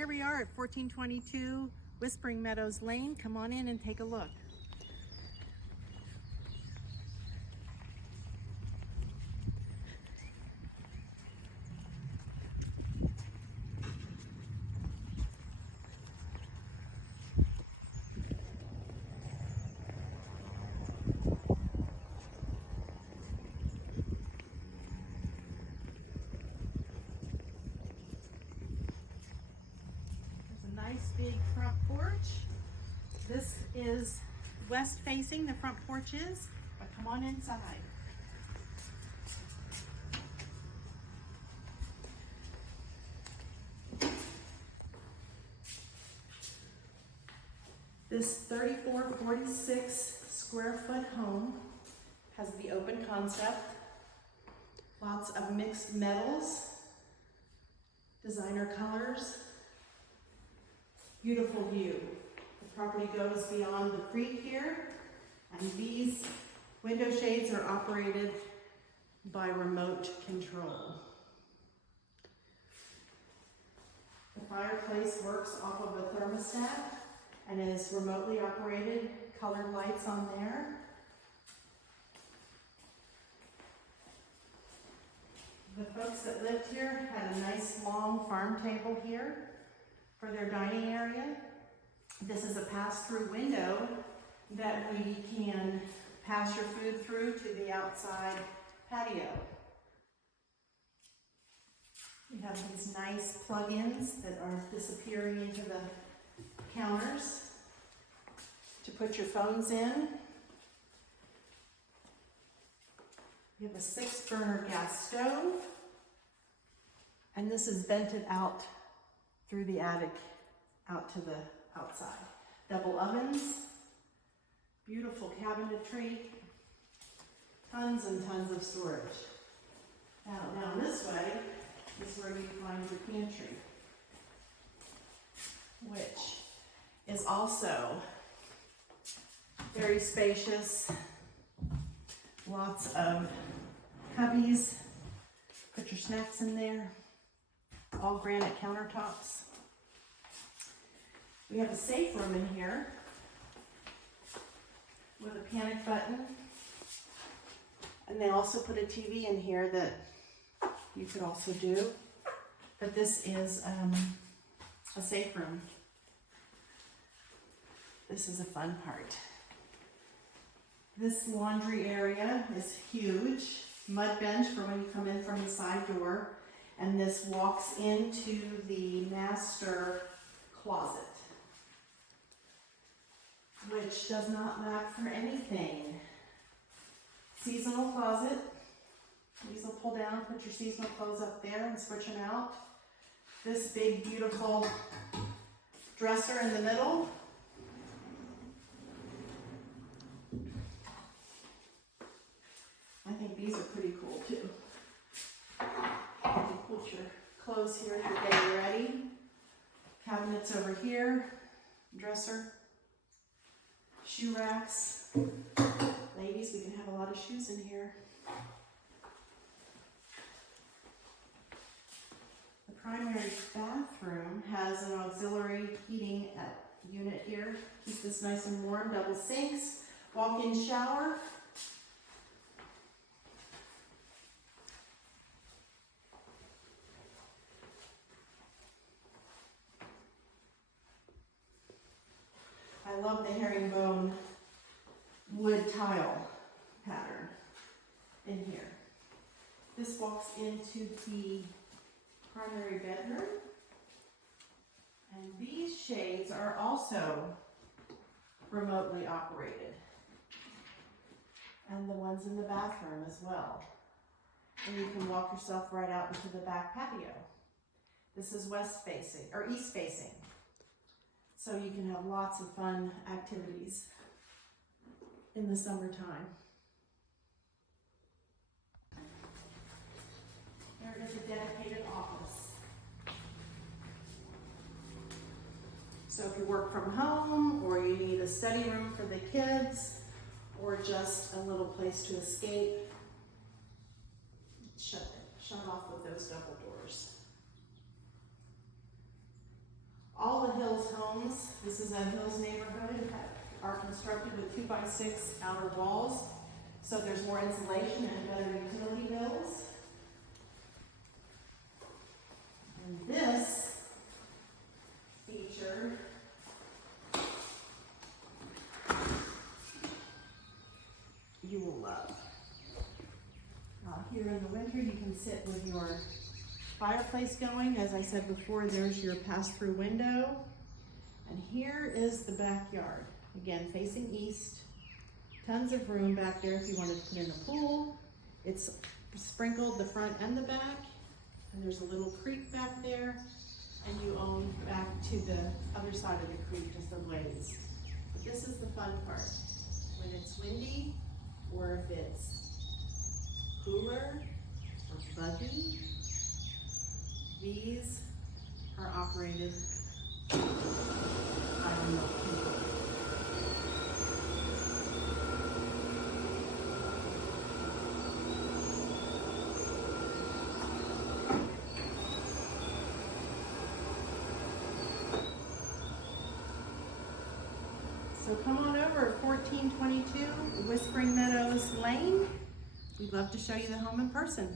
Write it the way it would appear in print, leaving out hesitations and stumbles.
Here we are at 1422 Whispering Meadows Lane. Come on in and take a look. Nice big front porch. This is west facing, the front porch is, but come on inside. This 3446 square foot home has the open concept, lots of mixed metals, designer colors, beautiful view. The property goes beyond the creek here, and these window shades are operated by remote control. The fireplace works off of a thermostat and is remotely operated, colored lights on there. The folks that lived here had a nice long farm table here for their dining area. This is a pass-through window that we can pass your food through to the outside patio. We have these nice plug-ins that are disappearing into the counters to put your phones in. We have a 6-burner gas stove, and this is vented out through the attic out to the outside. Double ovens, beautiful cabinetry, tons and tons of storage. Now down this way is where you find your pantry, which is also very spacious. Lots of cubbies, put your snacks in there. All granite countertops. We have a safe room in here with a panic button. And they also put a TV in here that you could also do. But this is a safe room. This is a fun part. This laundry area is huge. Mud bench for when you come in from the side door. And this walks into the master closet, which does not lack for anything. Seasonal closet. These will pull down, put your seasonal clothes up there and switch them out. This big, beautiful dresser in the middle. I think these are pretty cool too. You can put your clothes here if you're getting ready. Cabinets over here, dresser, shoe racks. Ladies, we can have a lot of shoes in here. The primary bathroom has an auxiliary heating unit here. Keep this nice and warm, double sinks, walk-in shower. I love the herringbone wood tile pattern in here. This walks into the primary bedroom. And these shades are also remotely operated. And the ones in the bathroom as well. And you can walk yourself right out into the back patio. This is west facing, or east facing. So you can have lots of fun activities in the summertime. There is a dedicated office. So if you work from home, or you need a study room for the kids, or just a little place to escape, shut off with those double doors. homes. This is a Hills neighborhood that are constructed with 2x6 outer walls, so there's more insulation and better utility bills. And this feature you will love. Here in the winter, you can sit with your fireplace going. As I said before, there's your pass-through window. And here is the backyard. Again, facing east. Tons of room back there if you wanted to put in a pool. It's sprinkled the front and the back. And there's a little creek back there. And you own back to the other side of the creek, just a ways. But this is the fun part. When it's windy, or if it's cooler or buggy, these are operated by remote control. So come on over, 1422 Whispering Meadows Lane. We'd love to show you the home in person.